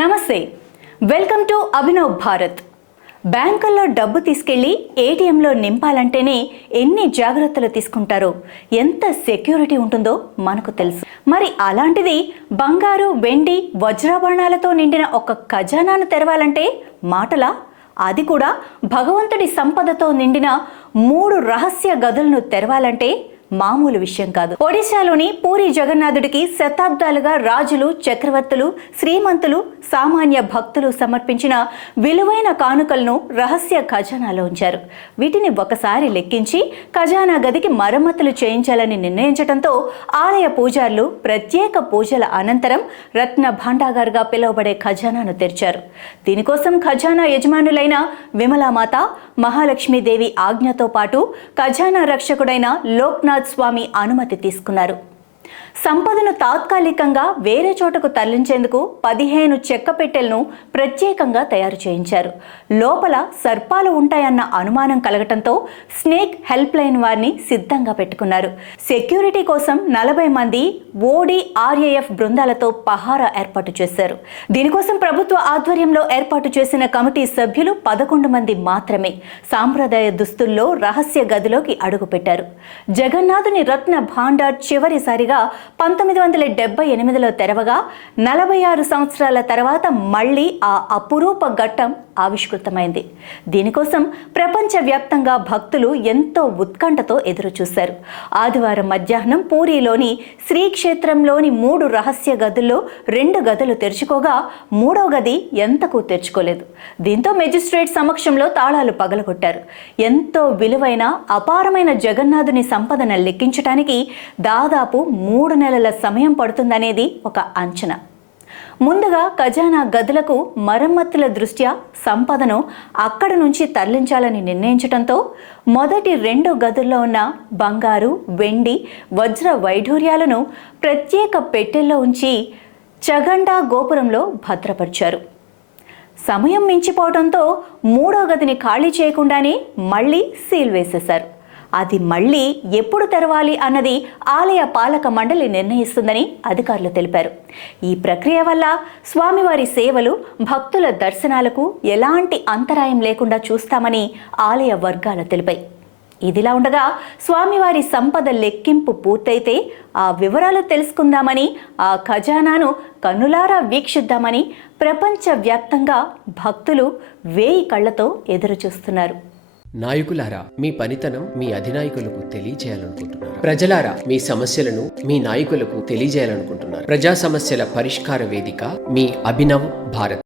నమస్తే, welcome to Abhinav Bharat. బ్యాంకుల్లో డబ్బు తీసుకెళ్లి ఏటీఎంలో నింపాలంటేనే ఎన్ని జాగ్రత్తలు తీసుకుంటారో, ఎంత సెక్యూరిటీ ఉంటుందో మనకు తెలుసు. మరి అలాంటిది బంగారు, వెండి, వజ్రాభరణాలతో నిండిన ఒక ఖజానాను తెరవాలంటే మాటలా? అది కూడా భగవంతుడి సంపదతో నిండిన 3 రహస్య గదులను తెరవాలంటే మామూలు విషయం కాదు. ఒడిశాలోని పూరి జగన్నాథుడికి శతాబ్దాలుగా రాజులు, చక్రవర్తులు, శ్రీమంతులు, సామాన్య భక్తులు సమర్పించిన విలువైన కానుకలను రహస్య ఖజానాలో ఉంచారు. వీటిని ఒకసారి లెక్కించి ఖజానా గదికి మరమ్మతులు చేయించాలని నిర్ణయించడంతో ఆలయ పూజారులు ప్రత్యేక పూజల అనంతరం రత్న భాండాగార్గా పిలువబడే ఖజానాను తెరిచారు. దీనికోసం ఖజానా యజమానులైన విమలామాత, మహాలక్ష్మీదేవి ఆజ్ఞతో పాటు ఖజానా రక్షకుడైన లోక్నాథ్ స్వామి అనుమతి తీసుకున్నారు. సంపదను తాత్కాలికంగా వేరే చోటకు తరలించేందుకు 15 చెక్క పెట్టెలను ప్రత్యేకంగా తయారు చేయించారు. లోపల సర్పాలు ఉంటాయన్న అనుమానం కలగటంతో స్నేక్ హెల్ప్ లైన్ వారిని సిద్ధంగా పెట్టుకున్నారు. సెక్యూరిటీ కోసం 40 మంది ఓడిఆర్ఏఎఫ్ బృందాలతో పహారా ఏర్పాటు చేశారు. దీనికోసం ప్రభుత్వ ఆధ్వర్యంలో ఏర్పాటు చేసిన కమిటీ సభ్యులు 11 మంది మాత్రమే సాంప్రదాయ దుస్తుల్లో రహస్య గదిలోకి అడుగుపెట్టారు. జగన్నాథుని రత్న భాండార్ చివరిసారిగా 1978లో తెరవగా 46 సంవత్సరాల తర్వాత మళ్లీ ఆ అపురూప ఘట్టం ఆవిష్కృతమైంది. దీనికోసం ప్రపంచవ్యాప్తంగా భక్తులు ఎంతో ఉత్కంఠతో ఎదురుచూశారు. ఆదివారం మధ్యాహ్నం పూరిలోని శ్రీక్షేత్రంలోని 3 రహస్య గదుల్లో 2 గదులు తెరుచుకోగా 3వ గది ఎంతకు తెరుచుకోలేదు. దీంతో మెజిస్ట్రేట్ సమక్షంలో తాళాలు పగలగొట్టారు. ఎంతో విలువైన అపారమైన జగన్నాథుని సంపదను లెక్కించడానికి దాదాపు 3 నెలల సమయం పడుతుందనేది ఒక అంచనా. ముందుగా ఖజానా గదులకు మరమ్మతుల దృష్ట్యా సంపదను అక్కడి నుంచి తరలించాలని నిర్ణయించడంతో మొదటి 2 గదుల్లో ఉన్న బంగారు, వెండి, వజ్ర వైఢూర్యాలను ప్రత్యేక పెట్టెల్లో ఉంచి చగండా గోపురంలో భద్రపరిచారు. సమయం మించిపోవడంతో 3వ గదిని ఖాళీ చేయకుండానే మళ్లీ సీల్ వేసేశారు. అది మళ్లీ ఎప్పుడు తెరవాలి అన్నది ఆలయ పాలక మండలి నిర్ణయిస్తుందని అధికారులు తెలిపారు. ఈ ప్రక్రియ వల్ల స్వామివారి సేవలు, భక్తుల దర్శనాలకు ఎలాంటి అంతరాయం లేకుండా చూస్తామని ఆలయ వర్గాలు తెలిపాయి. ఇదిలా ఉండగా స్వామివారి సంపద లెక్కింపు పూర్తయితే ఆ వివరాలు తెలుసుకుందామని, ఆ ఖజానాను కన్నులారా వీక్షిద్దామని ప్రపంచవ్యాప్తంగా భక్తులు 1000 కళ్లతో ఎదురుచూస్తున్నారు. నాయకులారా, మీ పనితనం మీ అధినాయకులకు తెలియజేయాలనుకుంటున్నారు. ప్రజలారా, మీ సమస్యలను మీ నాయకులకు తెలియజేయాలనుకుంటున్నారు. ప్రజా సమస్యల పరిష్కార వేదిక మీ అభినవ్ భారత్.